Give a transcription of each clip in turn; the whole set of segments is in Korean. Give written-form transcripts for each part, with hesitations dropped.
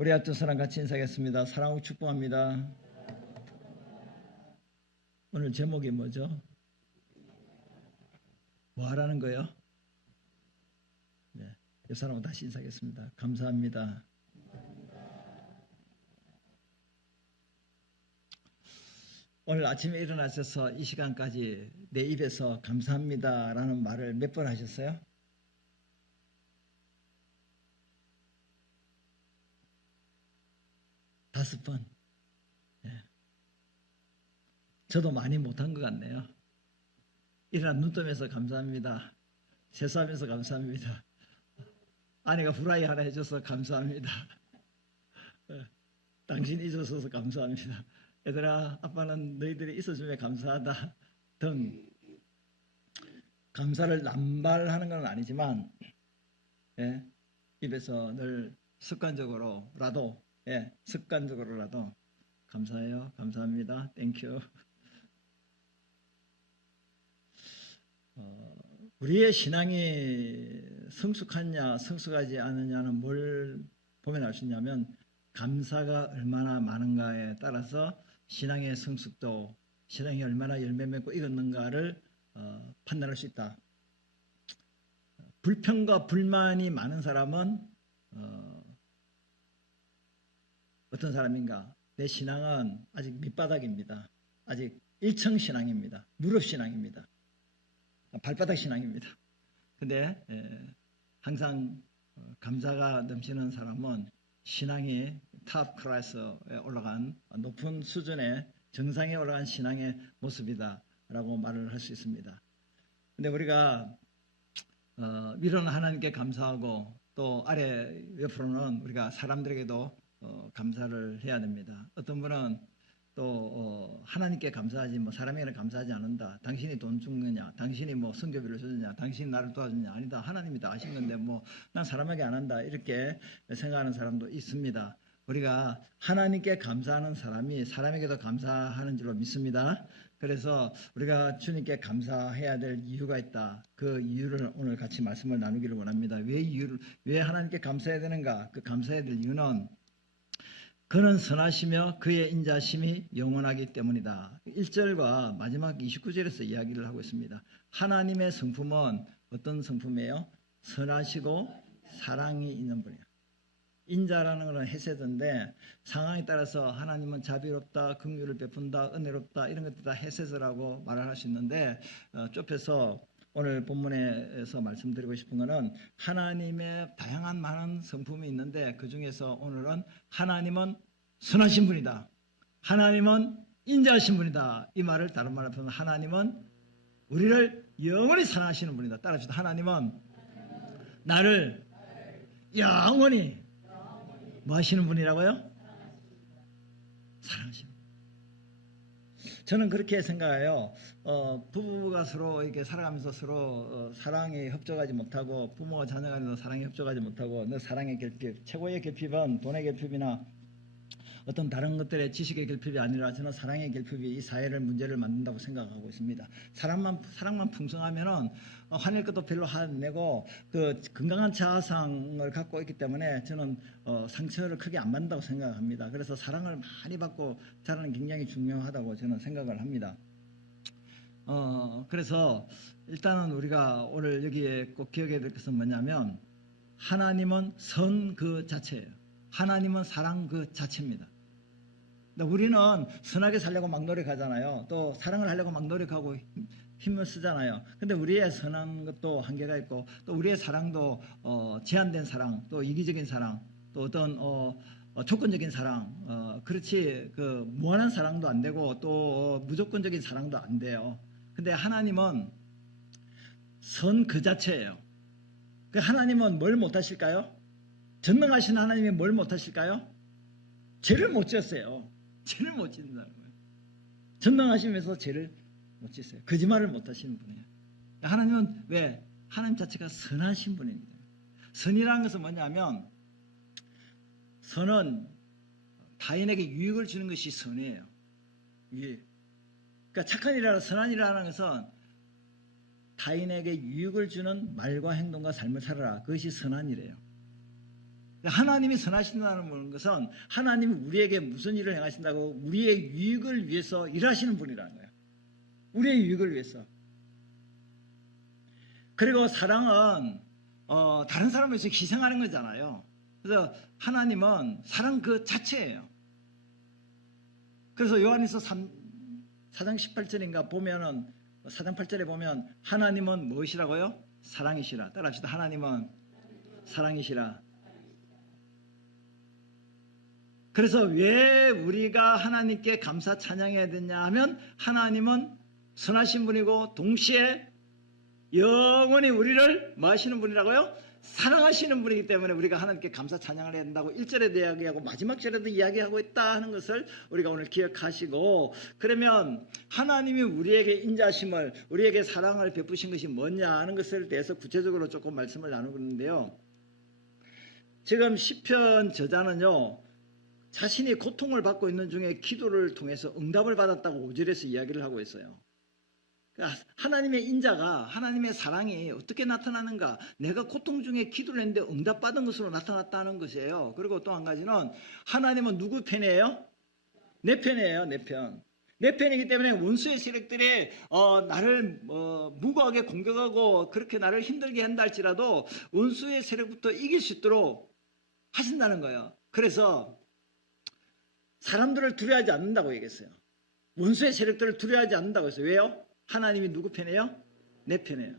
우리 앞두 사람 같이 인사하겠습니다. 사랑하고 축복합니다. 오늘 제목이 뭐죠? 뭐 하라는 거예요? 네, 옆 사람하고 다시 인사하겠습니다. 감사합니다. 오늘 아침에 일어나셔서 이 시간까지 내 입에서 감사합니다 라는 말을 몇 번 하셨어요? 다섯 번. 네. 저도 많이 못한 것 같네요. 일어나 눈 뜨면서 감사합니다. 세수하면서 감사합니다. 아내가 후라이 하나 해줘서 감사합니다. 당신이 있어서 감사합니다. 얘들아, 아빠는 너희들이 있어주면 감사하다 등 감사를 남발하는 건 아니지만 입에서 늘 습관적으로라도 감사해요, 감사합니다, 땡큐. 우리의 신앙이 성숙하냐 성숙하지 않느냐는 뭘 보면 알 수 있냐면 감사가 얼마나 많은가에 따라서 신앙의 성숙도, 신앙이 얼마나 열매 맺고 익었는가를 판단할 수 있다. 불평과 불만이 많은 사람은 어떤 사람인가? 내 신앙은 아직 밑바닥입니다. 아직 1층 신앙입니다. 무릎 신앙입니다. 발바닥 신앙입니다. 근데 항상 감사가 넘치는 사람은 신앙이 탑 클래스에 올라간 높은 수준의 정상에 올라간 신앙의 모습이다라고 말을 할 수 있습니다. 근데 우리가 위로는 하나님께 감사하고 또 아래 옆으로는 우리가 사람들에게도 감사를 해야 됩니다. 어떤 분은 또 하나님께 감사하지 뭐 사람에게는 감사하지 않는다. 당신이 돈 준 거냐, 당신이 뭐 성교비를 줬느냐, 당신이 나를 도와줬냐, 아니다, 하나님이 다 아신 건데 뭐 난 사람에게 안 한다, 이렇게 생각하는 사람도 있습니다. 우리가 하나님께 감사하는 사람이 사람에게도 감사하는 줄로 믿습니다. 그래서 우리가 주님께 감사해야 될 이유가 있다. 그 이유를 오늘 같이 말씀을 나누기를 원합니다. 왜 하나님께 감사해야 되는가? 그 감사해야 될 이유는 그는 선하시며 그의 인자심이 영원하기 때문이다. 1절과 마지막 29절에서 이야기를 하고 있습니다. 하나님의 성품은 어떤 성품이에요? 선하시고 사랑이 있는 분이에요. 인자라는 것은 헤세드인데 상황에 따라서 하나님은 자비롭다, 긍휼을 베푼다, 은혜롭다, 이런 것들 다 헤세드라고 말을 할 수 있는데 좁혀서 오늘 본문에서 말씀드리고 싶은 것은 하나님의 다양한 많은 성품이 있는데 그 중에서 오늘은 하나님은 선하신 분이다, 하나님은 인자하신 분이다, 이 말을 다른 말로 표현하면 하나님은 우리를 영원히 사랑하시는 분이다. 따라합시다. 하나님은 나를 영원히 뭐 하시는 분이라고요? 사랑하시는 분. 저는 그렇게 생각해요. 부부가 서로 이렇게 살아가면서 서로 사랑에 협조하지 못하고, 부모와 자녀 간에도 사랑에 협조하지 못하고, 너 사랑의 결핍, 최고의 결핍은 돈의 결핍이나 어떤 다른 것들의 지식의 결핍이 아니라 저는 사랑의 결핍이 이 사회를 문제를 만든다고 생각하고 있습니다. 사랑만 풍성하면은 화낼 것도 별로 안 내고 그 건강한 자아상을 갖고 있기 때문에 저는 상처를 크게 안 받는다고 생각합니다. 그래서 사랑을 많이 받고 자라는 굉장히 중요하다고 저는 생각을 합니다. 그래서 일단은 우리가 오늘 여기에 꼭 기억해야 될 것은 뭐냐면 하나님은 선 그 자체예요. 하나님은 사랑 그 자체입니다. 우리는 선하게 살려고 막 노력하잖아요. 또 사랑을 하려고 막 노력하고 힘을 쓰잖아요. 근데 우리의 선한 것도 한계가 있고 또 우리의 사랑도 제한된 사랑, 또 이기적인 사랑, 또 어떤 조건적인 사랑, 그렇지 그 무한한 사랑도 안 되고 또 무조건적인 사랑도 안 돼요. 근데 하나님은 선 그 자체예요. 그 하나님은 뭘 못하실까요? 전능하신 하나님이 뭘 못하실까요? 죄를 못 지었어요. 죄를 못 짓는다는 거예요. 전능하시면서 죄를 못 짓어요. 거짓말을 못 하시는 분이에요. 하나님은 왜? 하나님 자체가 선하신 분입니다. 선이라는 것은 뭐냐면 선은 타인에게 유익을 주는 것이 선이에요. 유익. 그러니까 착한 일이라 선한 일이라는 것은 타인에게 유익을 주는 말과 행동과 삶을 살아라. 그것이 선한 일이에요. 하나님이 선하신다는 것은 하나님이 우리에게 무슨 일을 행하신다고? 우리의 유익을 위해서 일하시는 분이라는 거예요. 우리의 유익을 위해서. 그리고 사랑은 다른 사람을 위해서 희생하는 거잖아요. 그래서 하나님은 사랑 그 자체예요. 그래서 요한일서 4장 18절인가 보면은 4장 8절에 보면 하나님은 무엇이라고요? 사랑이시라. 따라합시다. 하나님은 사랑이시라. 그래서 왜 우리가 하나님께 감사 찬양해야 되냐 하면 하나님은 선하신 분이고 동시에 영원히 우리를 뭐 하시는 분이라고요? 사랑하시는 분이기 때문에 우리가 하나님께 감사 찬양을 해야 된다고 1절에도 이야기하고 마지막 절에도 이야기하고 있다 하는 것을 우리가 오늘 기억하시고, 그러면 하나님이 우리에게 인자심을, 우리에게 사랑을 베푸신 것이 뭐냐 하는 것에 대해서 구체적으로 조금 말씀을 나누는데요. 지금 시편 저자는요, 자신이 고통을 받고 있는 중에 기도를 통해서 응답을 받았다고 5절에서 이야기를 하고 있어요. 하나님의 인자가, 하나님의 사랑이 어떻게 나타나는가? 내가 고통 중에 기도를 했는데 응답받은 것으로 나타났다는 것이에요. 그리고 또 한 가지는 하나님은 누구 편이에요? 내 편이에요. 내 편. 내 편이기 때문에 원수의 세력들이 나를 무고하게 공격하고 그렇게 나를 힘들게 한다 할지라도 원수의 세력부터 이길 수 있도록 하신다는 거예요. 그래서 사람들을 두려워하지 않는다고 얘기했어요. 원수의 세력들을 두려워하지 않는다고 했어요. 왜요? 하나님이 누구 편이에요? 내 편이에요.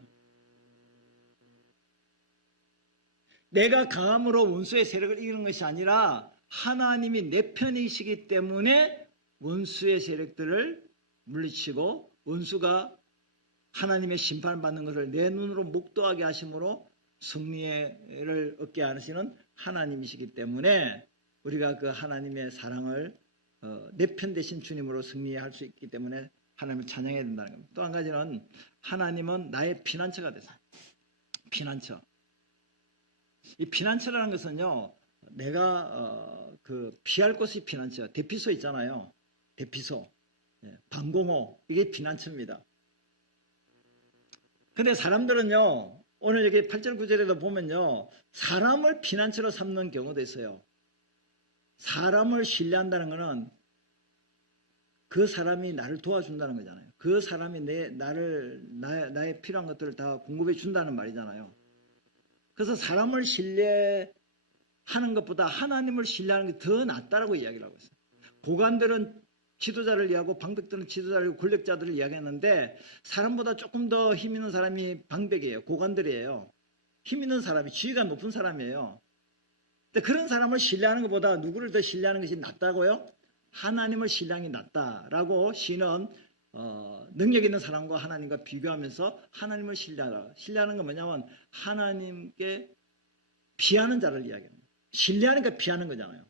내가 강함으로 원수의 세력을 이기는 것이 아니라 하나님이 내 편이시기 때문에 원수의 세력들을 물리치고 원수가 하나님의 심판받는 것을 내 눈으로 목도하게 하심으로 승리를 얻게 하시는 하나님이시기 때문에 우리가 그 하나님의 사랑을 내 편 되신 주님으로 승리할 수 있기 때문에 하나님을 찬양해야 된다는 겁니다. 또 한 가지는 하나님은 나의 피난처가 되세요. 피난처. 이 피난처라는 것은요, 내가 피할 곳이 피난처. 대피소 있잖아요. 대피소, 방공호, 이게 피난처입니다. 근데 사람들은요, 오늘 여기 8절 9절에도 보면요, 사람을 피난처로 삼는 경우도 있어요. 사람을 신뢰한다는 것은 그 사람이 나를 도와준다는 거잖아요. 그 사람이 나의 필요한 것들을 다 공급해 준다는 말이잖아요. 그래서 사람을 신뢰하는 것보다 하나님을 신뢰하는 게 더 낫다라고 이야기를 하고 있어요. 고관들은 지도자를 이야기하고 방백들은 지도자를, 권력자들을 이야기했는데 사람보다 조금 더 힘 있는 사람이 방백이에요. 고관들이에요. 힘 있는 사람이, 지위가 높은 사람이에요. 근데 그런 사람을 신뢰하는 것보다 누구를 더 신뢰하는 것이 낫다고요? 하나님을 신뢰하는 게 낫다라고 시는 능력 있는 사람과 하나님과 비교하면서 하나님을 신뢰하라. 신뢰하는 건 뭐냐면 하나님께 피하는 자를 이야기합니다. 신뢰하니까 피하는 거잖아요.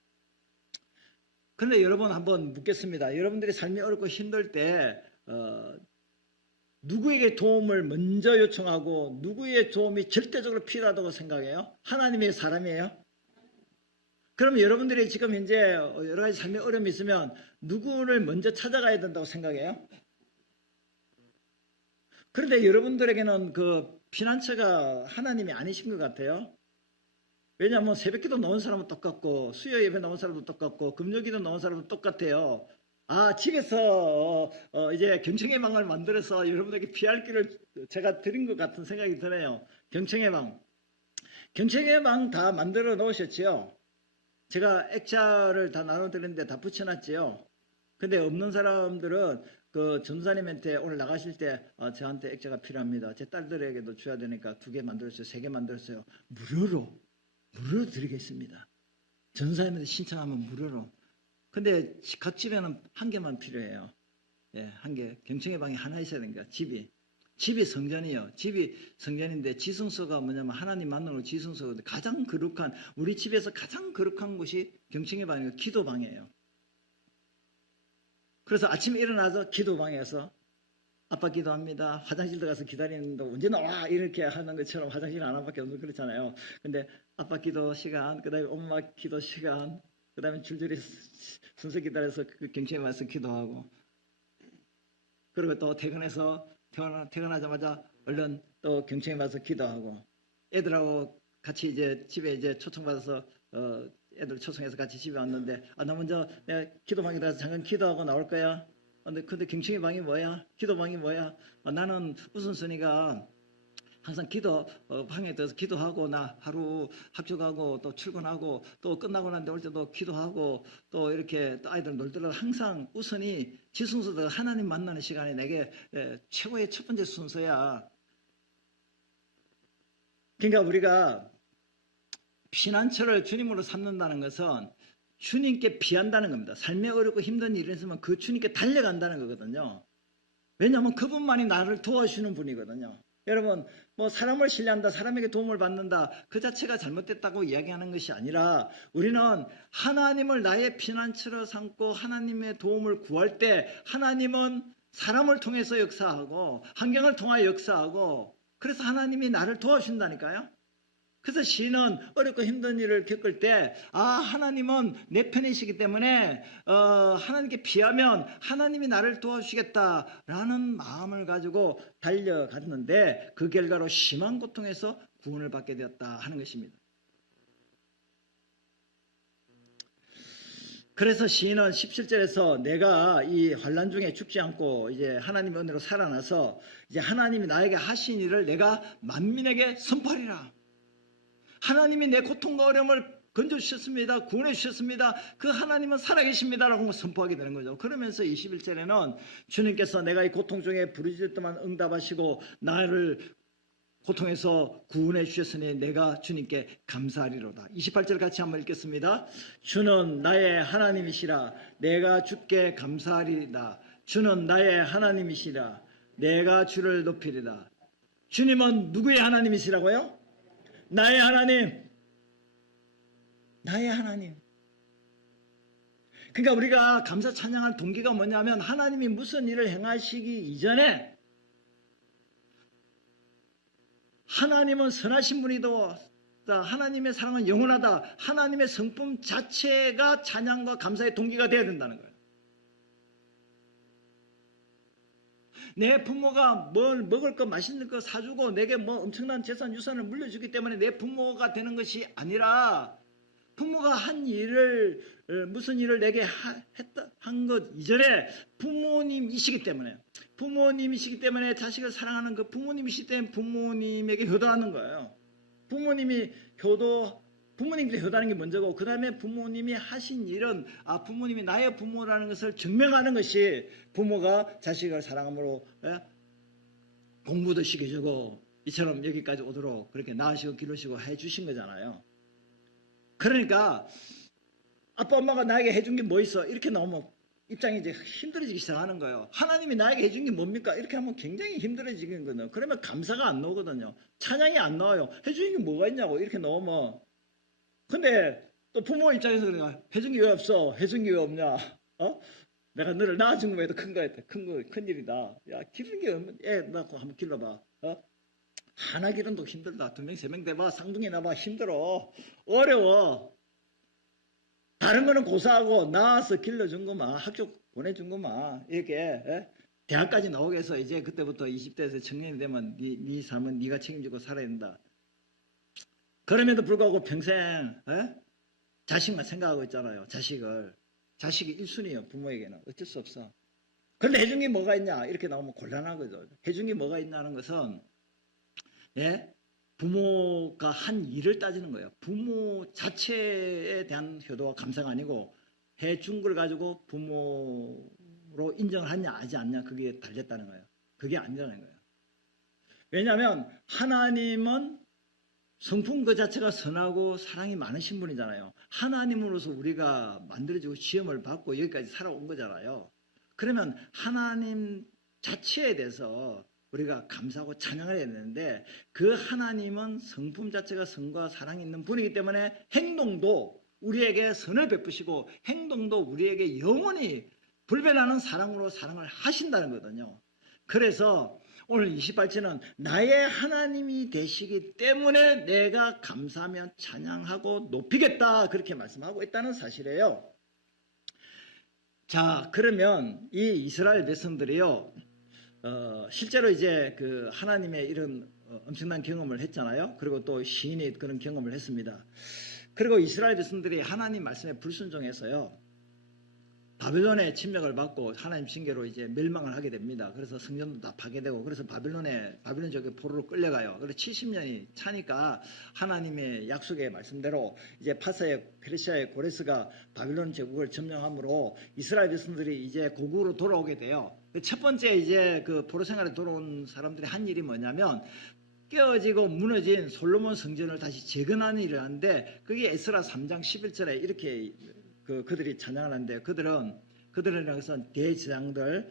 그런데 여러분 한번 묻겠습니다. 여러분들이 삶이 어렵고 힘들 때 누구에게 도움을 먼저 요청하고 누구의 도움이 절대적으로 필요하다고 생각해요? 하나님의 사람이에요? 그러면 여러분들이 지금 현재 여러 가지 삶의 어려움이 있으면 누구를 먼저 찾아가야 된다고 생각해요? 그런데 여러분들에게는 그 피난처가 하나님이 아니신 것 같아요. 왜냐하면 새벽기도 나온 사람은 똑같고 수요 예배 나온 사람도 똑같고 금요기도 나온 사람도 똑같아요. 집에서 이제 경청의 방을 만들어서 여러분에게 피할 길을 제가 드린 것 같은 생각이 드네요. 경청의 방. 경청의 방 다 만들어 놓으셨지요? 제가 액자를 다 나눠드렸는데 다 붙여놨지요. 근데 없는 사람들은 그 전사님한테 오늘 나가실 때 저한테 액자가 필요합니다. 제 딸들에게도 줘야 되니까 2개 만들었어요. 3개 만들었어요. 무료로 드리겠습니다. 전사님한테 신청하면 무료로. 근데 갓집에는 1개만 필요해요. 1개. 경청의 방이 하나 있어야 되니까 집이 성전이에요. 집이 성전인데 지성소가 뭐냐면 하나님 만나는 지성소가 가장 거룩한, 우리 집에서 가장 거룩한 곳이 경청의 방이에요. 기도방이에요. 그래서 아침에 일어나서 기도방에서 아빠 기도합니다. 화장실 들어가서 기다리는데 언제 나와 이렇게 하는 것처럼 화장실 하나밖에 없는 그렇잖아요. 근데 아빠 기도 시간, 그 다음에 엄마 기도 시간, 그 다음에 줄줄이 순서 기다려서 그 경청에 와서 기도하고, 그리고 또 퇴근하자마자 얼른 또 경청에 와서 기도하고, 애들하고 같이 이제 집에 이제 초청받아서 애들 초청해서 같이 집에 왔는데 나 먼저 내가 기도방에 들어가서 잠깐 기도하고 나올 거야. 근데 경청이 방이 뭐야? 기도방이 뭐야? 나는 우선순위가 항상 방에 들어서 기도하고 나 하루 합격하고 또 출근하고 또 끝나고 난 데 올 때도 기도하고 또 이렇게 또 아이들 놀 때도 항상 우선이 지순서도 하나님 만나는 시간이 내게 최고의 첫 번째 순서야. 그러니까 우리가 피난처를 주님으로 삼는다는 것은 주님께 비한다는 겁니다. 삶에 어렵고 힘든 일이 있으면 그 주님께 달려간다는 거거든요. 왜냐하면 그분만이 나를 도와주시는 분이거든요. 여러분, 뭐 사람을 신뢰한다, 사람에게 도움을 받는다, 그 자체가 잘못됐다고 이야기하는 것이 아니라 우리는 하나님을 나의 피난처로 삼고 하나님의 도움을 구할 때 하나님은 사람을 통해서 역사하고 환경을 통하여 역사하고 그래서 하나님이 나를 도와준다니까요. 그래서 시인은 어렵고 힘든 일을 겪을 때 하나님은 내 편이시기 때문에 하나님께 비하면 하나님이 나를 도와주시겠다라는 마음을 가지고 달려갔는데 그 결과로 심한 고통에서 구원을 받게 되었다 하는 것입니다. 그래서 시인은 17절에서 내가 이 환난 중에 죽지 않고 이제 하나님의 은혜로 살아나서 이제 하나님이 나에게 하신 일을 내가 만민에게 선포하리라. 하나님이 내 고통과 어려움을 건져주셨습니다. 구원해 주셨습니다. 그 하나님은 살아계십니다라고 선포하게 되는 거죠. 그러면서 21절에는 주님께서 내가 이 고통 중에 부르짖을 때만 응답하시고 나를 고통에서 구원해 주셨으니 내가 주님께 감사하리로다. 28절 같이 한번 읽겠습니다. 주는 나의 하나님이시라 내가 주께 감사하리다. 주는 나의 하나님이시라 내가 주를 높이리다. 주님은 누구의 하나님이시라고요? 나의 하나님. 나의 하나님. 그러니까 우리가 감사 찬양할 동기가 뭐냐면 하나님이 무슨 일을 행하시기 이전에 하나님은 선하신 분이다. 하나님의 사랑은 영원하다. 하나님의 성품 자체가 찬양과 감사의 동기가 되어야 된다는 거예요. 내 부모가 뭘 먹을 거 맛있는 거 사주고 내게 뭐 엄청난 재산 유산을 물려주기 때문에 내 부모가 되는 것이 아니라 부모가 한 일을 무슨 일을 내게 한 것 이전에 부모님이시기 때문에 자식을 사랑하는 그 부모님이시기 때문에 부모님에게 효도하는 거예요. 부모님께 효도하는 게 먼저고 그 다음에 부모님이 하신 일은 부모님이 나의 부모라는 것을 증명하는 것이 부모가 자식을 사랑함으로 공부도 시켜주고 이처럼 여기까지 오도록 그렇게 낳으시고 기르시고 해주신 거잖아요. 그러니까 아빠 엄마가 나에게 해준 게 뭐 있어? 이렇게 나오면 입장이 이제 힘들어지기 시작하는 거예요. 하나님이 나에게 해준 게 뭡니까? 이렇게 하면 굉장히 힘들어지는 거거든요. 그러면 감사가 안 나오거든요. 찬양이 안 나와요. 해준 게 뭐가 있냐고 이렇게 나오면. 근데 또 부모 입장에서 그러니까 해준 게 왜 없어? 해준 게 왜 없냐? 내가 너를 낳아준 거에도 큰 일이다. 야, 기른 게 없는 애 낳고 한번 길러봐. 하나 기른도 힘들다. 2명, 3명 돼봐. 쌍둥이 낳아봐. 힘들어. 어려워. 다른 거는 고사하고 낳아서 길러준 거만, 학교 보내준 거만, 이렇게, 대학까지 나오게 해서 이제 그때부터 20대에서 청년이 되면 네 삶은 네가 책임지고 살아야 된다. 그럼에도 불구하고 평생, 자식만 생각하고 있잖아요. 자식이 1순위예요. 부모에게는. 어쩔 수 없어. 그런데 해준 게 뭐가 있냐? 이렇게 나오면 곤란한 거죠. 해준 게 뭐가 있냐는 것은, 부모가 한 일을 따지는 거예요. 부모 자체에 대한 효도와 감사가 아니고 해준 걸 가지고 부모로 인정을 하냐 하지 않냐 그게 달렸다는 거예요. 그게 아니라는 거예요. 왜냐하면 하나님은 성품 그 자체가 선하고 사랑이 많으신 분이잖아요. 하나님으로서 우리가 만들어지고 시험을 받고 여기까지 살아온 거잖아요. 그러면 하나님 자체에 대해서 우리가 감사하고 찬양을 해야 되는데 그 하나님은 성품 자체가 선과 사랑이 있는 분이기 때문에 행동도 우리에게 선을 베푸시고 행동도 우리에게 영원히 불변하는 사랑으로 사랑을 하신다는 거거든요. 그래서 오늘 28절은 나의 하나님이 되시기 때문에 내가 감사하며 찬양하고 높이겠다 그렇게 말씀하고 있다는 사실이에요. 자, 그러면 이 이스라엘 백성들이요 실제로 이제 그 하나님의 이런 엄청난 경험을 했잖아요. 그리고 또 시인이 그런 경험을 했습니다. 그리고 이스라엘 백성들이 하나님 말씀에 불순종해서요, 바벨론의 침략을 받고 하나님 징계로 이제 멸망을 하게 됩니다. 그래서 성전도 다 파괴되고, 그래서 바벨론 지역에 포로로 끌려가요. 그래서 70년이 차니까 하나님의 약속의 말씀대로 이제 페르시아의 고레스가 바벨론 제국을 점령함으로 이스라엘 백성들이 이제 고국으로 돌아오게 돼요. 첫 번째 이제 그 포로 생활에 돌아온 사람들이 한 일이 뭐냐면, 깨어지고 무너진 솔로몬 성전을 다시 재건하는 일을 하는데, 그게 에스라 3장 11절에 이렇게 그들이 찬양을 하는데, 그들은 여기서 대제사장들,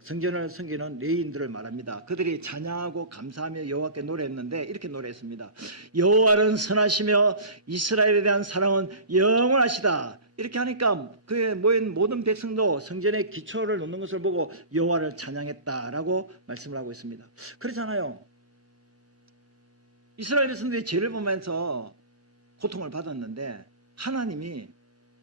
성전을 섬기는 레위인들을 말합니다. 그들이 찬양하고 감사하며 여호와께 노래했는데 이렇게 노래했습니다. 여호와는 선하시며 이스라엘에 대한 사랑은 영원하시다. 이렇게 하니까 그에 모인 모든 백성도 성전의 기초를 놓는 것을 보고 여호와를 찬양했다라고 말씀을 하고 있습니다. 그렇잖아요. 이스라엘 백성들이 죄를 보면서 고통을 받았는데 하나님이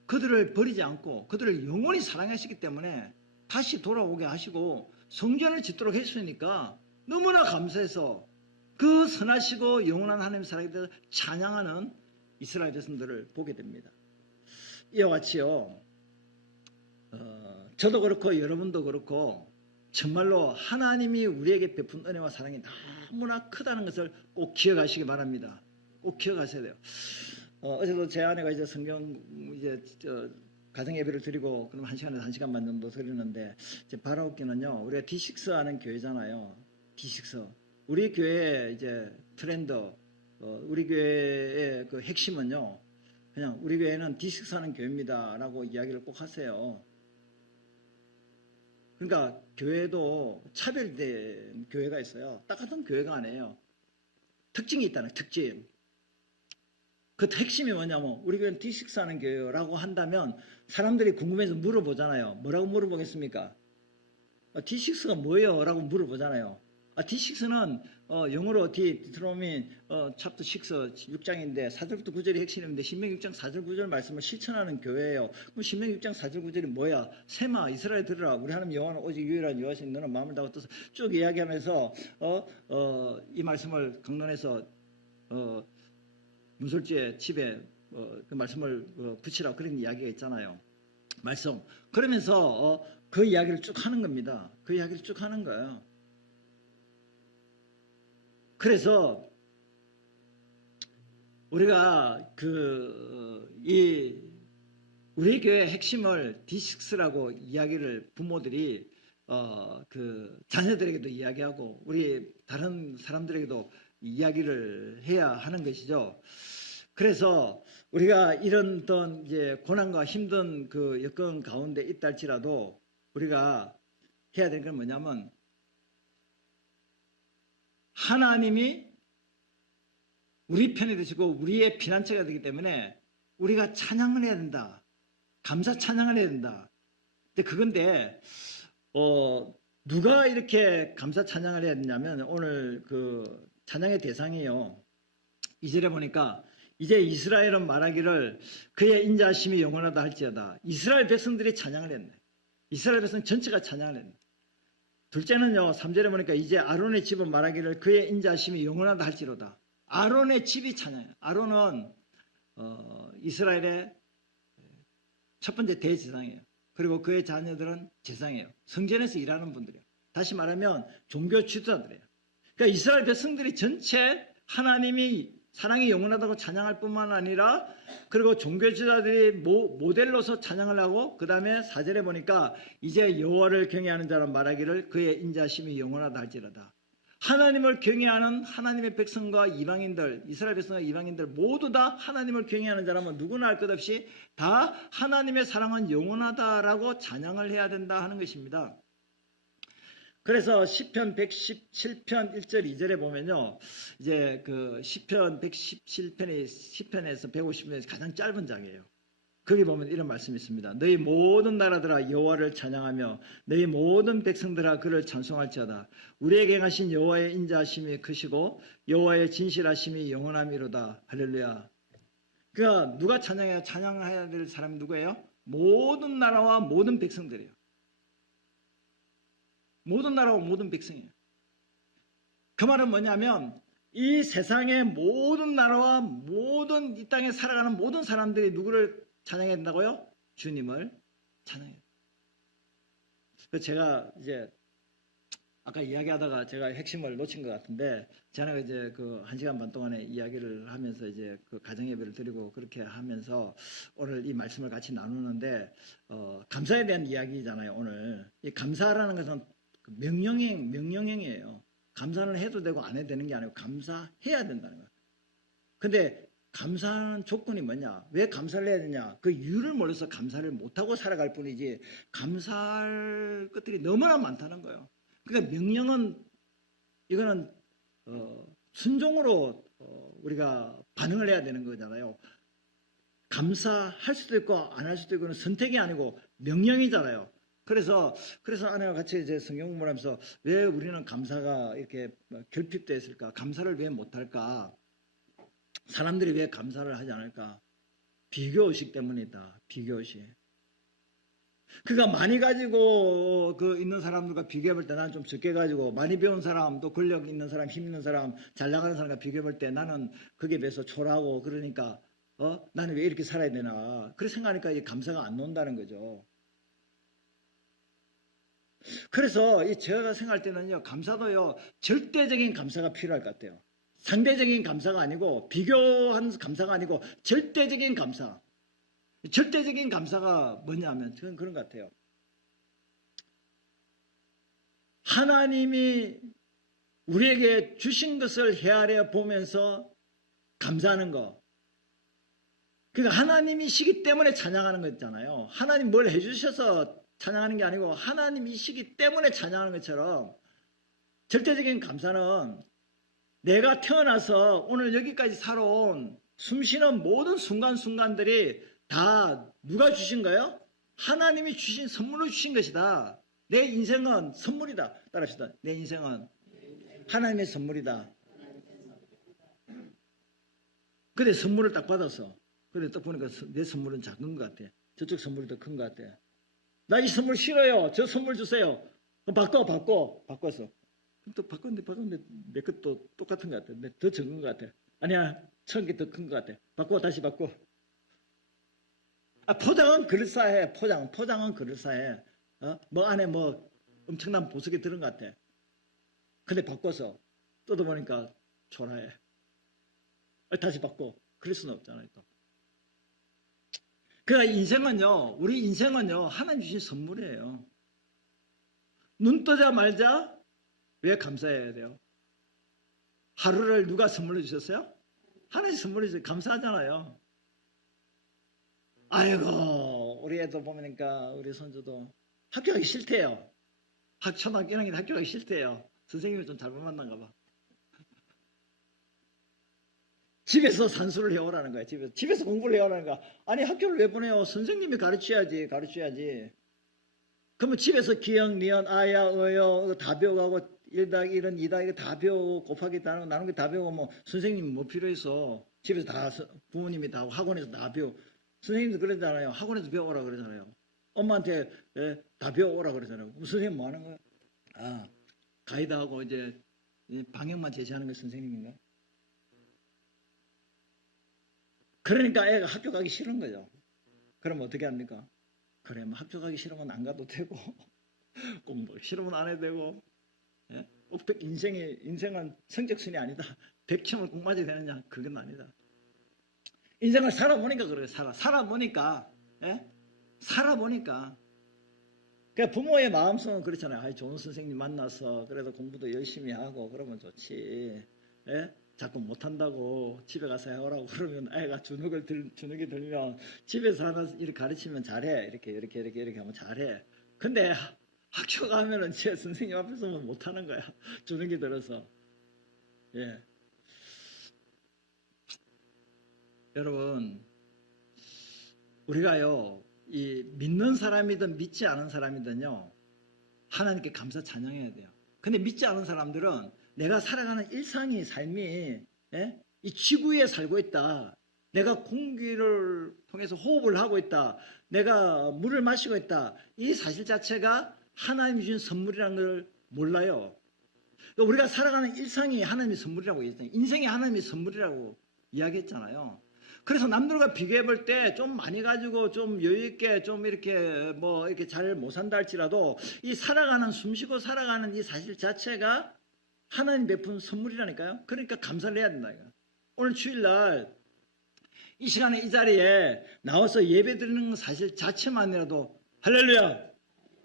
그들을 버리지 않고 그들을 영원히 사랑하시기 때문에 다시 돌아오게 하시고 성전을 짓도록 했으니까 너무나 감사해서 그 선하시고 영원한 하나님 사랑에 대해서 찬양하는 이스라엘 백성들을 보게 됩니다. 이와 같이요, 저도 그렇고 여러분도 그렇고 정말로 하나님이 우리에게 베푼 은혜와 사랑이 너무나 크다는 것을 꼭 기억하시기 바랍니다. 꼭 기억하셔야 돼요. 어제도 제 아내가 이제 성경 가정 예배를 드리고 그럼 1시간에서 1시간만 정도 드리는데, 이제 바라옵기는요, 우리가 D6 하는 교회잖아요. D6. 우리 교회의 이제 트렌드, 우리 교회의 그 핵심은요, 그냥 우리 교회는 D6 하는 교회입니다라고 이야기를 꼭 하세요. 그러니까 교회도 차별된 교회가 있어요. 딱 같은 교회가 아니에요. 특징이 있다는 특징. 그 핵심이 뭐냐면 우리 교회는 D6 하는 교회라고 한다면 사람들이 궁금해서 물어보잖아요. 뭐라고 물어보겠습니까? D6가 뭐예요? 라고 물어보잖아요. D6는 영어로 디트로노미 챕터 6 6장인데 4절부터 9절이 핵심인데 신명기 6장 4절 9절 말씀을 실천하는 교회예요. 그럼 신명기 6장 4절 9절이 뭐야? 셈아 이스라엘 들으라, 우리 하나님 여호와는 오직 유일한 여호와시니 너는 마음을 다하고 뜻을 쭉 이야기하면서 이 말씀을 강론해서 문설주의 칩에 그 말씀을 붙이라고 그런 이야기가 있잖아요. 말씀. 그러면서 그 이야기를 쭉 하는 겁니다. 그 이야기를 쭉 하는 거예요. 그래서 우리가 우리 교회의 핵심을 D6라고 이야기를 부모들이 자녀들에게도 이야기하고 우리 다른 사람들에게도 이야기를 해야 하는 것이죠. 그래서 우리가 이런 어떤 이제 고난과 힘든 그 여건 가운데 있다 할지라도 우리가 해야 되는 건 뭐냐면, 하나님이 우리 편이 되시고 우리의 피난처가 되기 때문에 우리가 찬양을 해야 된다. 감사 찬양을 해야 된다. 그건데 누가 이렇게 감사 찬양을 해야 되냐면, 오늘 그 찬양의 대상이요, 2절에 보니까 이제 이스라엘은 말하기를 그의 인자하심이 영원하다 할지어다. 이스라엘 백성들이 찬양을 했네. 이스라엘 백성 전체가 찬양을 했네. 둘째는요, 3절에 보니까 이제 아론의 집은 말하기를 그의 인자하심이 영원하다 할지로다. 아론의 집이 찬양해요. 아론은 이스라엘의 첫 번째 대제사장이에요. 그리고 그의 자녀들은 제사장이에요. 성전에서 일하는 분들이에요. 다시 말하면 종교 지도자들이에요. 그러니까 이스라엘 백성들이 전체 하나님이 사랑이 영원하다고 찬양할 뿐만 아니라, 그리고 종교 지도자들이 모델로서 찬양을 하고, 그 다음에 4절에 보니까 이제 여호와를 경외하는 자는 말하기를 그의 인자심이 영원하다 할지라다. 하나님을 경외하는 하나님의 백성과 이방인들, 이스라엘 백성과 이방인들 모두 다 하나님을 경외하는 자라면 누구나 할 것 없이 다 하나님의 사랑은 영원하다라고 찬양을 해야 된다 하는 것입니다. 그래서 시편 117편 1절 2절에 보면요, 이제 그 시편 117편이 시편에서 150편에서 가장 짧은 장이에요. 거기 보면 이런 말씀이 있습니다. 너희 모든 나라들아 여호와를 찬양하며 너희 모든 백성들아 그를 찬송할지어다. 우리에게 행하신 여호와의 인자하심이 크시고 여호와의 진실하심이 영원함이로다. 할렐루야. 그러니까 누가 찬양해야 될 사람이 누구예요? 모든 나라와 모든 백성들이에요. 모든 나라와 모든 백성이에요. 그 말은 뭐냐면 이 세상의 모든 나라와 모든 이 땅에 살아가는 모든 사람들이 누구를 찬양해야 된다고요? 주님을 찬양해야 돼요. 그래서 제가 이제 아까 이야기하다가 제가 핵심을 놓친 것 같은데, 제가 이제 그 1시간 반 동안의 이야기를 하면서 이제 그 가정예배를 드리고 그렇게 하면서 오늘 이 말씀을 같이 나누는데, 감사에 대한 이야기잖아요, 오늘. 이 감사라는 것은 명령형이에요. 감사는 해도 되고 안 해도 되는 게 아니고 감사해야 된다는 거예요. 근데 감사하는 조건이 뭐냐? 왜 감사를 해야 되냐? 그 이유를 몰라서 감사를 못하고 살아갈 뿐이지, 감사할 것들이 너무나 많다는 거예요. 그러니까 명령은, 이거는 순종으로 우리가 반응을 해야 되는 거잖아요. 감사할 수도 있고 안 할 수도 있고, 선택이 아니고 명령이잖아요. 그래서 아내와 같이 이제 성경 공부를 하면서 왜 우리는 감사가 이렇게 결핍되어 있을까? 감사를 왜 못할까? 사람들이 왜 감사를 하지 않을까? 비교의식 때문이다. 비교의식. 그러니까 많이 가지고 있는 사람들과 비교해 볼 때 나는 좀 적게 가지고, 많이 배운 사람, 또 권력 있는 사람, 힘 있는 사람, 잘 나가는 사람과 비교해 볼 때 나는 거기에 비해서 초라하고, 그러니까 나는 왜 이렇게 살아야 되나, 그렇게 생각하니까 이 감사가 안 논다는 거죠. 그래서 제가 생각할 때는요, 감사도요, 절대적인 감사가 필요할 것 같아요. 상대적인 감사가 아니고, 비교한 감사가 아니고 절대적인 감사. 절대적인 감사가 뭐냐면 저는 그런 것 같아요. 하나님이 우리에게 주신 것을 헤아려 보면서 감사하는 거. 그러니까 하나님이시기 때문에 찬양하는 거잖아요. 하나님 뭘 해주셔서 찬양하는 게 아니고 하나님이시기 때문에 찬양하는 것처럼, 절대적인 감사는 내가 태어나서 오늘 여기까지 살아온 숨쉬는 모든 순간순간들이 다 누가 주신 거예요? 하나님이 주신 선물로 주신 것이다. 내 인생은 선물이다. 따라합시다. 내 인생은 하나님의 선물이다. 근데 선물을 딱 받아서, 근데 딱 보니까 내 선물은 작은 것 같아. 저쪽 선물이 더 큰 것 같아. 나 이 선물 싫어요. 저 선물 주세요. 바꿔서. 또 바꿨는데 내 것도 똑같은 것 같아. 더 적은 것 같아. 아니야, 처음 게 더 큰 것 같아. 다시 바꿔. 포장은 그럴싸해. 포장은 그럴싸해. 뭐 안에 뭐 엄청난 보석이 들은 것 같아. 근데 바꿔서 뜯어보니까 초라해. 다시 바꿔. 그럴 수는 없잖아요, 또. 그러니까 우리 인생은요, 하나님 주신 선물이에요. 눈 뜨자마자 왜 감사해야 돼요? 하루를 누가 선물로 주셨어요? 하나님 선물로 주셔서 감사하잖아요. 아이고, 우리 애도 보니까 우리 손주도 학교 가기 싫대요. 초등학교 1학년 학교 가기 싫대요. 선생님을 좀 잘못 만난가 봐. 집에서 산수를 해오라는 거야. 집에서 공부를 해오라는 거야. 아니, 학교를 왜 보내요? 선생님이 가르쳐야지. 그러면 집에서 기억, 니은, 아야, 어여 다 배워가고 1+1은 2+1 다 배우고 곱하기 다 나누는 게 다 배우고, 뭐 선생님 뭐 필요해서 집에서 다 부모님이 다 학원에서 다 배워. 선생님도 그러잖아요. 학원에서 배워오라 그러잖아요. 엄마한테 다 배워오라 그러잖아요. 그럼 선생님 뭐 하는 거야? 가이드하고 이제 방향만 제시하는 게 선생님인가? 그러니까 애가 학교 가기 싫은 거죠. 그럼 어떻게 합니까? 그래, 뭐 학교 가기 싫으면 안 가도 되고, 공부 싫으면 안 해도 되고, 예? 인생은 성적순이 아니다. 100점을 공부하지 되느냐? 그건 아니다. 인생을 살아보니까 그래요. 살아보니까, 예? 살아보니까. 그러니까 부모의 마음속은 그렇잖아요. 좋은 선생님 만나서 그래도 공부도 열심히 하고 그러면 좋지. 예? 자꾸 못한다고 집에 가서 해오라고 그러면 애가 주눅이 들면 집에서 하나 이렇게 가르치면 잘해. 이렇게 하면 잘해. 근데 학교 가면은 제 선생님 앞에서는 못하는 거야. 주눅이 들어서. 예. 여러분, 우리가요, 이 믿는 사람이든 믿지 않은 사람이든요, 하나님께 감사 찬양해야 돼요. 근데 믿지 않은 사람들은 내가 살아가는 일상이, 삶이, 예? 이 지구에 살고 있다. 내가 공기를 통해서 호흡을 하고 있다. 내가 물을 마시고 있다. 이 사실 자체가 하나님이 주신 선물이라는 걸 몰라요. 그러니까 우리가 살아가는 일상이 하나님의 선물이라고 얘기했잖아요. 인생이 하나님의 선물이라고 이야기했잖아요. 그래서 남들과 비교해 볼 때 좀 많이 가지고 좀 여유 있게 좀 이렇게 뭐 이렇게 잘 못 산다 할지라도 이 살아가는 숨쉬고 살아가는 이 사실 자체가 하나님 베푼 선물이라니까요. 그러니까 감사를 해야 된다 이거. 오늘 주일날 이 시간에 이 자리에 나와서 예배 드리는 사실 자체만이라도 할렐루야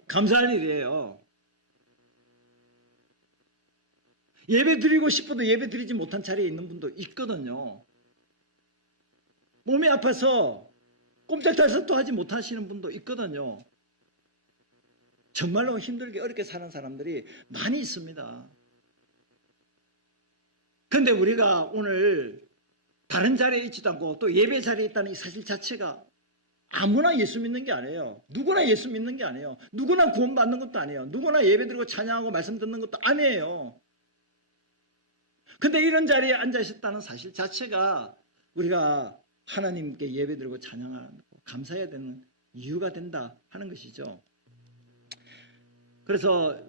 감사할 일이에요. 예배 드리고 싶어도 예배 드리지 못한 자리에 있는 분도 있거든요. 몸이 아파서 꼼짝달싹도 하지 못하시는 분도 있거든요. 정말로 힘들게 어렵게 사는 사람들이 많이 있습니다. 그런데 우리가 오늘 다른 자리에 있지도 않고 또 예배 자리에 있다는 이 사실 자체가 아무나 예수 믿는 게 아니에요. 누구나 예수 믿는 게 아니에요. 누구나 구원받는 것도 아니에요. 누구나 예배드리고 찬양하고 말씀 듣는 것도 아니에요. 근데 이런 자리에 앉아 있었다는 사실 자체가 우리가 하나님께 예배드리고 찬양하고 감사해야 되는 이유가 된다 하는 것이죠. 그래서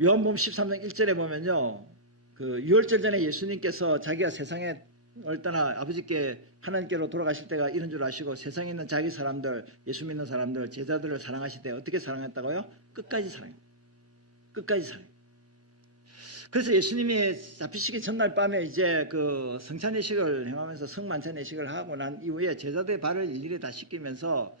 요한복음 13장 1절에 보면요. 그 유월절 전에 예수님께서 자기가 세상에 떠나 아버지께 하나님께로 돌아가실 때가 이런 줄 아시고 세상에 있는 자기 사람들, 예수 믿는 사람들, 제자들을 사랑하실 때 어떻게 사랑했다고요? 끝까지 사랑해요. 끝까지 사랑해요. 그래서 예수님이 잡히시기 전날 밤에 이제 그 성찬예식을 행하면서 성만찬예식을 하고 난 이후에 제자들의 발을 일일이 다 씻기면서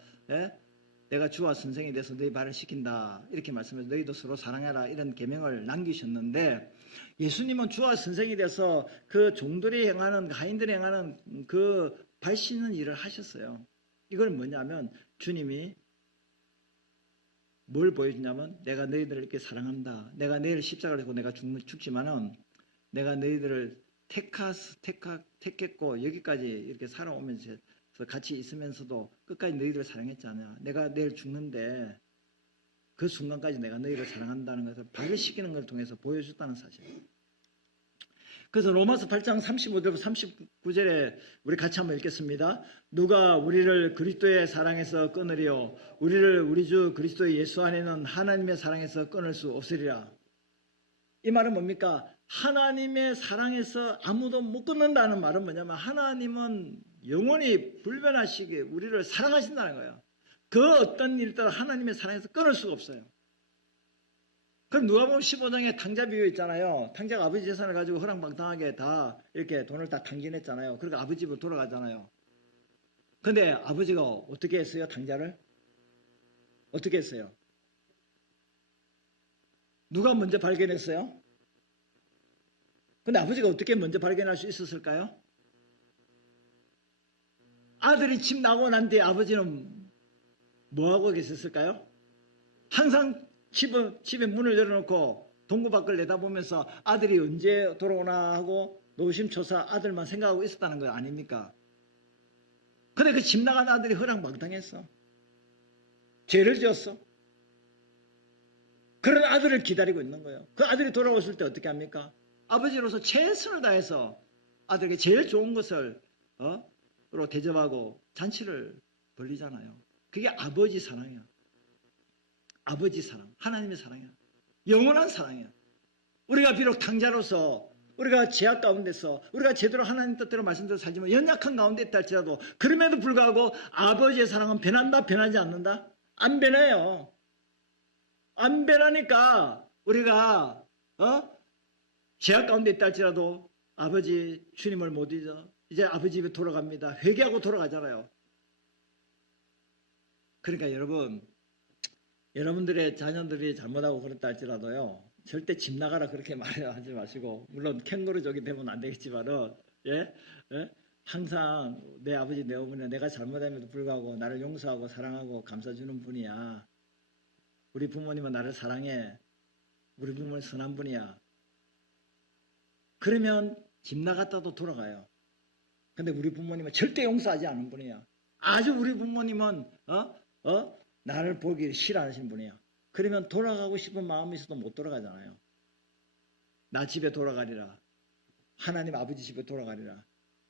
내가 주와 선생이 돼서 너희 발을 씻긴다 이렇게 말씀해서 너희도 서로 사랑해라 이런 계명을 남기셨는데 예수님은 주와 선생이 돼서 그 종들이 행하는 하인들이 행하는 그 발 씻는 일을 하셨어요. 이건 뭐냐면 주님이 뭘 보여주냐면 내가 너희들을 이렇게 사랑한다. 내가 내일 십자가를 지고 내가 죽지만은 내가 너희들을 택했고 여기까지 이렇게 살아오면서 같이 있으면서도 끝까지 너희들을 사랑했잖아. 내가 내일 죽는데 그 순간까지 내가 너희를 사랑한다는 것을 발을 씻기는 걸 통해서 보여줬다는 사실. 그래서 로마서 8장 35절부터 39절에 우리 같이 한번 읽겠습니다. 누가 우리를 그리스도의 사랑에서 끊으리요 우리를 우리 주 그리스도 예수 안에는 하나님의 사랑에서 끊을 수 없으리라. 이 말은 뭡니까? 하나님의 사랑에서 아무도 못 끊는다는 말은 뭐냐면 하나님은 영원히 불변하시게 우리를 사랑하신다는 거예요. 그 어떤 일 따라 하나님의 사랑에서 끊을 수가 없어요. 그럼 누가복음 15장에 탕자 비유 있잖아요. 탕자가 아버지 재산을 가지고 허랑방탕하게 다 이렇게 돈을 다 탕진했잖아요. 그러니까 아버지 집으로 돌아가잖아요. 근데 아버지가 어떻게 했어요? 탕자를? 어떻게 했어요? 누가 먼저 발견했어요? 근데 아버지가 어떻게 먼저 발견할 수 있었을까요? 아들이 집 나고 난 뒤에 아버지는 뭐하고 계셨을까요? 항상 집에 문을 열어놓고 동구 밖을 내다보면서 아들이 언제 돌아오나 하고 노심초사 아들만 생각하고 있었다는 거 아닙니까? 근데 그 집 나간 아들이 허랑방탕했어. 죄를 지었어. 그런 아들을 기다리고 있는 거예요. 그 아들이 돌아오실 때 어떻게 합니까? 아버지로서 최선을 다해서 아들에게 제일 좋은 것을 로 대접하고 잔치를 벌리잖아요. 그게 아버지 사랑이야. 아버지 사랑, 하나님의 사랑이야. 영원한 사랑이야. 우리가 비록 탕자로서 우리가 죄악 가운데서 우리가 제대로 하나님 뜻대로 말씀대로 살지만 연약한 가운데 있다 할지라도 그럼에도 불구하고 아버지의 사랑은 변한다? 변하지 않는다? 안 변해요. 안 변하니까 우리가 죄악 가운데 있다 할지라도 아버지 주님을 못 잊어 이제 아버지 집에 돌아갑니다. 회개하고 돌아가잖아요. 그러니까 여러분들의 자녀들이 잘못하고 그랬다 할지라도요. 절대 집 나가라 그렇게 말하지 마시고 물론 캥거루족이 되면 안 되겠지만은 항상 내 아버지 내 어머니는 내가 잘못함에도 불구하고 나를 용서하고 사랑하고 감싸주는 분이야. 우리 부모님은 나를 사랑해. 우리 부모는 선한 분이야. 그러면 집 나갔다도 돌아가요. 근데 우리 부모님은 절대 용서하지 않은 분이야. 아주 우리 부모님은 나를 보기 싫어하시는 분이야. 그러면 돌아가고 싶은 마음이 있어도 못 돌아가잖아요. 나 집에 돌아가리라. 하나님 아버지 집에 돌아가리라.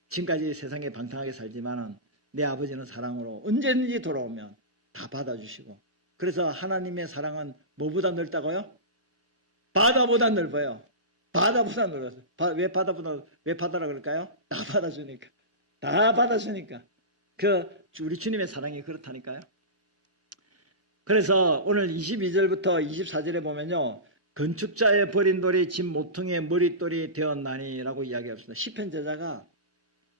지금까지 세상에 방탕하게 살지만은 내 아버지는 사랑으로 언제든지 돌아오면 다 받아주시고. 그래서 하나님의 사랑은 뭐보다 넓다고요? 바다보다 넓어요. 바다보다 넓어요. 왜 바다라 그럴까요? 다 받아주니까. 다 받아주니까. 우리 주님의 사랑이 그렇다니까요. 그래서 오늘 22절부터 24절에 보면요. 건축자의 버린 돌이 집 모퉁이의 머릿돌이 되었나니라고 이야기했습니다. 시편 저자가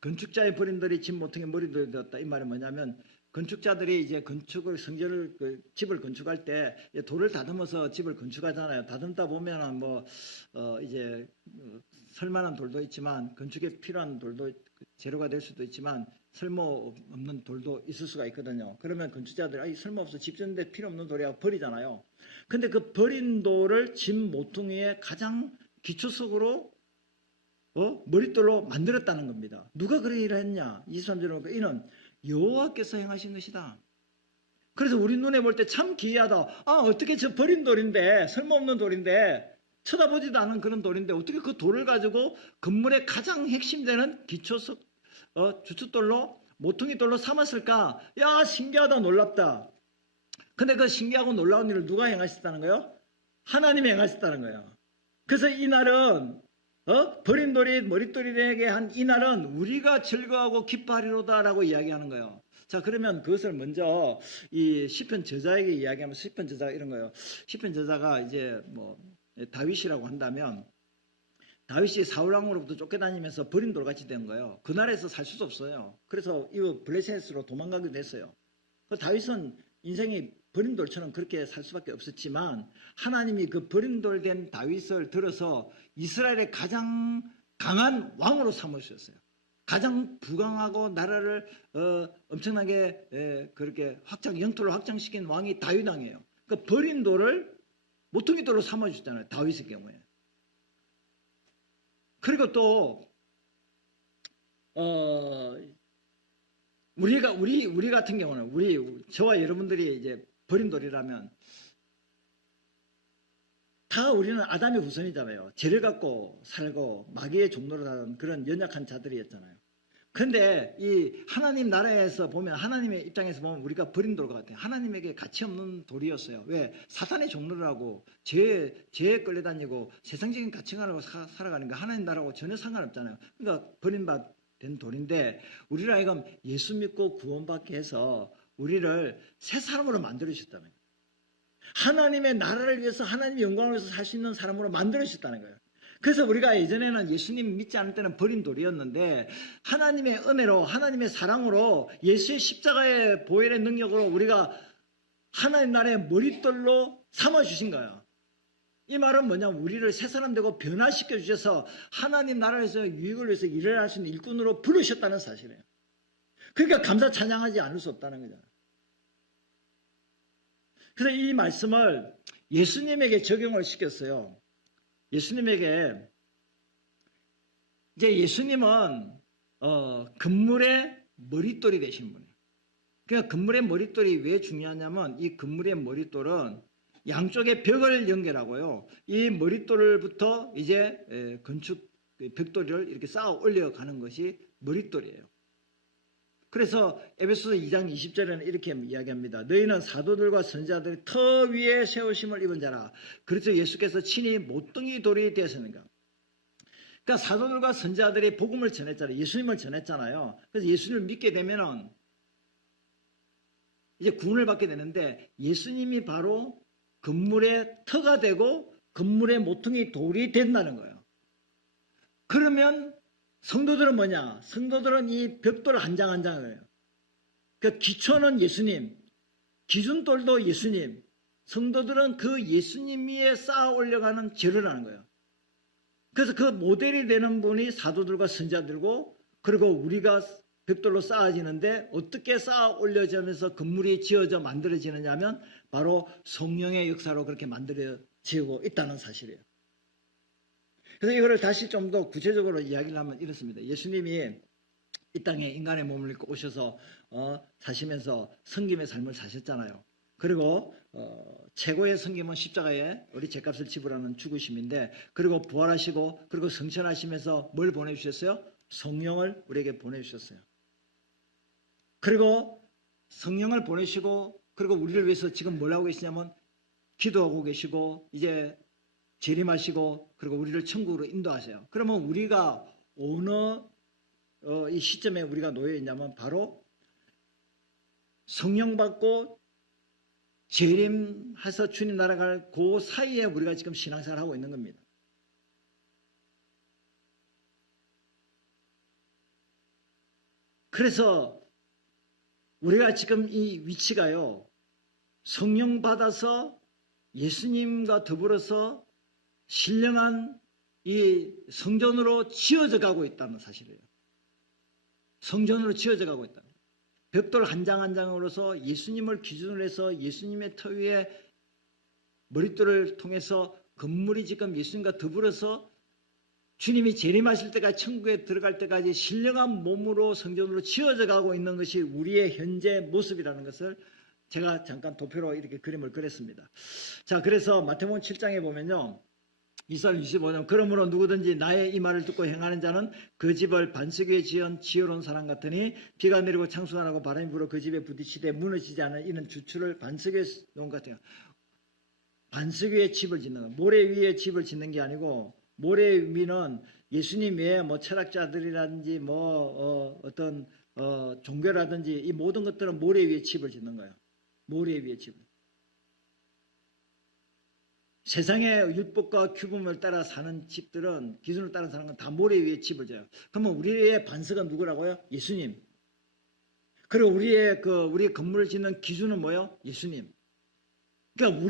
건축자의 버린 돌이 집 모퉁이의 머릿돌이 되었다. 이 말은 뭐냐면 건축자들이 이제 성전을 집을 건축할 때 돌을 다듬어서 집을 건축하잖아요. 다듬다 보면은 이제 쓸만한 돌도 있지만 건축에 필요한 돌도 재료가 될 수도 있지만 쓸모없는 돌도 있을 수가 있거든요. 그러면 건축자들이 쓸모없어 집 짓는데 필요 없는 돌이야 버리잖아요. 근데 그 버린 돌을 집 모퉁이의 가장 기초석으로 머릿돌로 만들었다는 겁니다. 누가 그런 일을 했냐? 23절에 보니까 이는 여호와께서 행하신 것이다. 그래서 우리 눈에 볼 때 참 기이하다. 어떻게 저 버린 돌인데 쓸모없는 돌인데 쳐다보지도 않은 그런 돌인데 어떻게 그 돌을 가지고 건물의 가장 핵심되는 기초석 주춧돌로 모퉁이돌로 삼았을까? 야 신기하다 놀랍다. 근데 그 신기하고 놀라운 일을 누가 행하셨다는 거예요? 하나님이 행하셨다는 거예요. 그래서 이 날은 버린 돌이 머릿돌이 되게 한 이 날은 우리가 즐거워하고 기뻐하리로다라고 이야기하는 거예요. 자 그러면 그것을 먼저 이 시편 저자에게 이야기하면 시편 저자가 이런 거예요. 시편 저자가 이제 다윗이라고 한다면 다윗이 사울왕으로부터 쫓겨다니면서 버린 돌같이 된 거예요. 그 나라에서 살 수도 없어요. 그래서 이거 블레셋으로 도망가게 됐어요. 다윗은 인생이 버린 돌처럼 그렇게 살 수밖에 없었지만 하나님이 그 버린 돌 된 다윗을 들어서 이스라엘의 가장 강한 왕으로 삼으셨어요. 가장 부강하고 나라를 엄청나게 그렇게 영토를 확장시킨 왕이 다윗 왕이에요. 그 버린 돌을 모퉁이 돌로 삼아주셨잖아요. 다윗의 경우에. 그리고 또 우리 같은 경우는 저와 여러분들이 이제 버린 돌이라면 다 우리는 아담의 후손이잖아요. 죄를 갖고 살고 마귀의 종로로 사는 그런 연약한 자들이었잖아요. 근데 이 하나님 나라에서 보면 하나님의 입장에서 보면 우리가 버린 돌 같아요. 하나님에게 가치 없는 돌이었어요. 왜? 사탄의 종로라고 죄에 끌려다니고 세상적인 가치관으로 살아가는 거 하나님 나라하고 전혀 상관없잖아요. 그러니까 버림받은 돌인데 우리를 하여금 예수 믿고 구원받게 해서 우리를 새 사람으로 만들어주셨다는 거예요. 하나님의 나라를 위해서 하나님의 영광을 위해서 살 수 있는 사람으로 만들어주셨다는 거예요. 그래서 우리가 예전에는 예수님 믿지 않을 때는 버린 돌이었는데 하나님의 은혜로 하나님의 사랑으로 예수의 십자가의 보혈의 능력으로 우리가 하나님 나라의 머릿돌로 삼아주신 거예요. 이 말은 뭐냐면 우리를 새 사람 되고 변화시켜 주셔서 하나님 나라에서 유익을 위해서 일을 할 수 있는 일꾼으로 부르셨다는 사실이에요. 그러니까 감사 찬양하지 않을 수 없다는 거잖아요. 그래서 이 말씀을 예수님에게 적용을 시켰어요. 예수님에게 이제 예수님은 건물의 머릿돌이 되신 분이에요. 그러니까 건물의 머릿돌이 왜 중요하냐면 이 건물의 머릿돌은 양쪽에 벽을 연결하고요. 이 머릿돌부터 이제 건축 벽돌을 이렇게 쌓아 올려가는 것이 머릿돌이에요. 그래서 에베소서 2장 20절에는 이렇게 이야기합니다. 너희는 사도들과 선지자들이 터 위에 세우심을 입은 자라. 그래서 예수께서 친히 모퉁이 돌이 되었으니까. 그러니까 사도들과 선지자들이 복음을 전했잖아요. 예수님을 전했잖아요. 그래서 예수님을 믿게 되면은 이제 구원을 받게 되는데 예수님이 바로 건물의 터가 되고 건물의 모퉁이 돌이 된다는 거예요. 그러면 성도들은 뭐냐? 성도들은 이 벽돌 한 장 한 장을. 그 기초는 예수님, 기준돌도 예수님. 성도들은 그 예수님 위에 쌓아 올려가는 재료라는 거예요. 그래서 그 모델이 되는 분이 사도들과 선지자들고 그리고 우리가 벽돌로 쌓아지는데 어떻게 쌓아 올려지면서 건물이 지어져 만들어지느냐 하면 바로 성령의 역사로 그렇게 만들어지고 있다는 사실이에요. 그래서 이거를 다시 좀 더 구체적으로 이야기를 하면 이렇습니다. 예수님이 이 땅에 인간의 몸을 입고 오셔서 사시면서 섬김의 삶을 사셨잖아요. 그리고 최고의 섬김은 십자가에 우리 죄값을 지불하는 죽으심인데 그리고 부활하시고 그리고 성천하시면서 뭘 보내주셨어요? 성령을 우리에게 보내주셨어요. 그리고 성령을 보내시고 그리고 우리를 위해서 지금 뭘 하고 계시냐면 기도하고 계시고 이제 재림하시고 그리고 우리를 천국으로 인도하세요. 그러면 우리가 어느 이 시점에 우리가 놓여 있냐면 바로 성령 받고 재림해서 주님 나라 갈 그 사이에 우리가 지금 신앙생활을 하고 있는 겁니다. 그래서 우리가 지금 이 위치가요, 성령 받아서 예수님과 더불어서 신령한 이 성전으로 지어져 가고 있다는 사실이에요. 성전으로 지어져 가고 있다. 벽돌 한 장 한 장으로서 예수님을 기준으로 해서 예수님의 터 위에 머릿돌을 통해서 건물이 지금 예수님과 더불어서 주님이 재림하실 때까지 천국에 들어갈 때까지 신령한 몸으로 성전으로 지어져 가고 있는 것이 우리의 현재 모습이라는 것을 제가 잠깐 도표로 이렇게 그림을 그렸습니다. 자, 그래서 마태복음 7장에 보면요, 2절 25절 그러므로 누구든지 나의 이 말을 듣고 행하는 자는 그 집을 반석 위에 지은 지혜로운 사람 같으니 비가 내리고 창수가 나고 바람이 불어 그 집에 부딪히되 무너지지 않은 이는 주추를 반석 위에 놓은 것 같아요. 반석 위에 집을 짓는 거, 모래 위에 집을 짓는 게 아니고, 모래 위는 예수님 외에 뭐 철학자들이라든지 뭐 어떤 종교라든지 이 모든 것들은 모래 위에 집을 짓는 거예요. 모래 위에 집을. 세상의 율법과 규범을 따라 사는 집들은, 기준을 따라 사는 건 다 모래 위에 집을 져요. 그러면 우리의 반석은 누구라고요? 예수님. 그리고 우리의 건물을 짓는 기준은 뭐예요? 예수님. 그러니까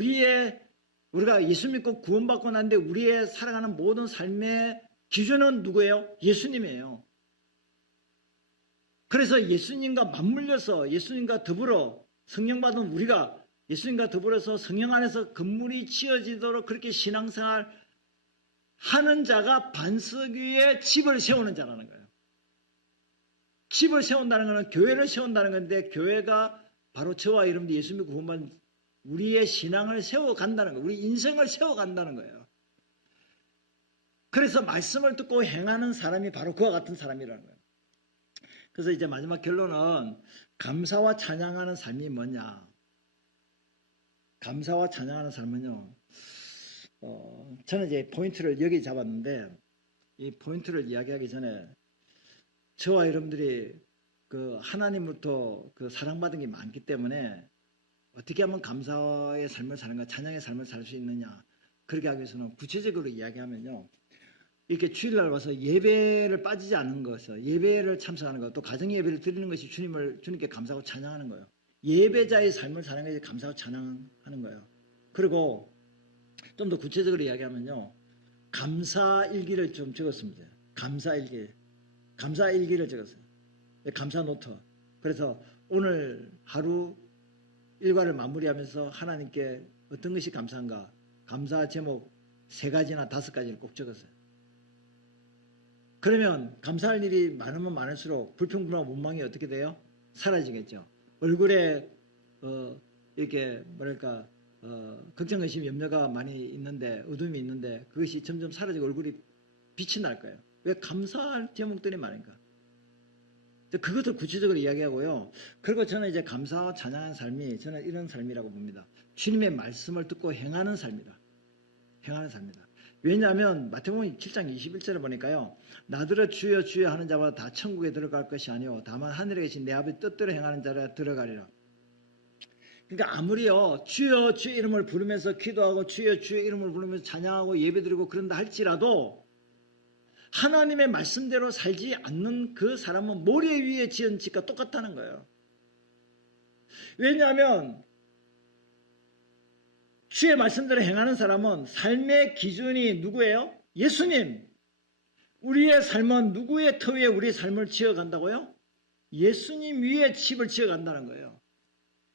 우리가 예수 믿고 구원받고 난데 우리의 살아가는 모든 삶의 기준은 누구예요? 예수님이에요. 그래서 예수님과 맞물려서 예수님과 더불어 성령 받은 우리가 예수님과 더불어서 성령 안에서 건물이 지어지도록 그렇게 신앙생활 하는 자가 반석 위에 집을 세우는 자라는 거예요. 집을 세운다는 것은 교회를 세운다는 건데, 교회가 바로 저와 여러분들이 예수 믿고 구원받은 우리의 신앙을 세워간다는 거예요. 우리 인생을 세워간다는 거예요. 그래서 말씀을 듣고 행하는 사람이 바로 그와 같은 사람이라는 거예요. 그래서 이제 마지막 결론은 감사와 찬양하는 삶이 뭐냐. 감사와 찬양하는 삶은요, 저는 이제 포인트를 여기 잡았는데, 이 포인트를 이야기하기 전에 저와 여러분들이 그 하나님으로부터 그 사랑받은 게 많기 때문에 어떻게 하면 감사의 삶을 사는가, 찬양의 삶을 살 수 있느냐, 그렇게 하기 위해서는 구체적으로 이야기하면요, 이렇게 주일날 와서 예배를 빠지지 않는 것을, 예배를 참석하는 것, 또 가정 예배를 드리는 것이 주님께 감사하고 찬양하는 거예요. 예배자의 삶을 사는 것이 감사하고 찬양하는 거예요. 그리고 좀 더 구체적으로 이야기하면요, 감사일기를 좀 적었습니다. 감사일기를 적었어요. 감사 노트. 그래서 오늘 하루 일과를 마무리하면서 하나님께 어떤 것이 감사한가, 감사 제목 3가지나 5가지를 꼭 적었어요. 그러면 감사할 일이 많으면 많을수록 불평불만 원망이 어떻게 돼요? 사라지겠죠. 얼굴에 이렇게 뭐랄까 걱정, 의심, 염려가 많이 있는데, 어둠이 있는데 그것이 점점 사라지고 얼굴이 빛이 날 거예요. 왜? 감사할 제목들이 많으니까. 그것을 구체적으로 이야기하고요. 그리고 저는 이제 감사와 찬양하는 삶이, 저는 이런 삶이라고 봅니다. 주님의 말씀을 듣고 행하는 삶이다. 행하는 삶이다. 왜냐하면 마태복음 7장 21절을 보니까요, 나더러 주여 주여 하는 자마다 다 천국에 들어갈 것이 아니요 다만 하늘에 계신 내 아버지 뜻대로 행하는 자라 들어가리라. 그러니까 아무리요 주여 주의 이름을 부르면서 기도하고 주여 주의 이름을 부르면서 찬양하고 예배드리고 그런다 할지라도 하나님의 말씀대로 살지 않는 그 사람은 모래 위에 지은 집과 똑같다는 거예요. 왜냐하면 주의 말씀대로 행하는 사람은 삶의 기준이 누구예요? 예수님. 우리의 삶은 누구의 터 위에 우리의 삶을 지어간다고요? 예수님 위에 집을 지어간다는 거예요.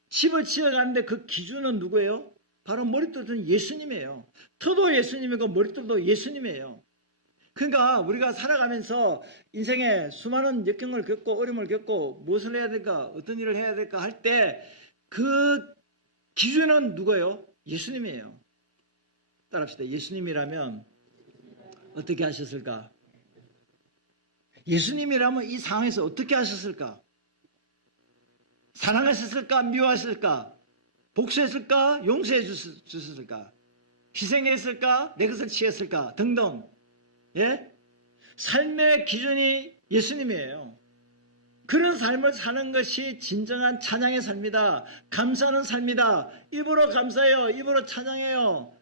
집을 지어가는데 그 기준은 누구예요? 바로 머릿돌은 예수님이에요. 터도 예수님이고 머릿돌도 예수님이에요. 그러니까 우리가 살아가면서 인생에 수많은 역경을 겪고 어려움을 겪고 무엇을 해야 될까, 어떤 일을 해야 될까 할 때 그 기준은 누구예요? 예수님이에요. 따라합시다. 예수님이라면 어떻게 하셨을까? 예수님이라면 이 상황에서 어떻게 하셨을까? 사랑하셨을까? 미워하셨을까? 복수했을까? 용서해 주셨을까? 희생했을까? 내 것을 취했을까? 등등. 예? 삶의 기준이 예수님이에요. 그런 삶을 사는 것이 진정한 찬양의 삶이다. 감사하는 삶이다. 입으로 감사해요. 입으로 찬양해요.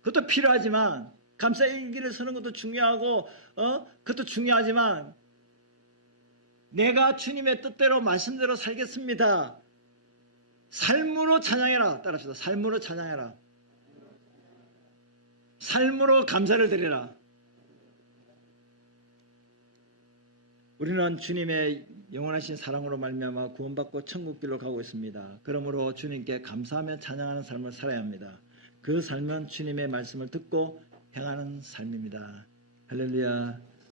그것도 필요하지만 감사의 길을 서는 것도 중요하고 그것도 중요하지만 내가 주님의 뜻대로 말씀대로 살겠습니다. 삶으로 찬양해라. 따라합시다. 삶으로 찬양해라. 삶으로 감사를 드리라. 우리는 주님의 영원하신 사랑으로 말미암아 구원받고 천국길로 가고 있습니다. 그러므로 주님께 감사하며 찬양하는 삶을 살아야 합니다. 그 삶은 주님의 말씀을 듣고 행하는 삶입니다. 할렐루야.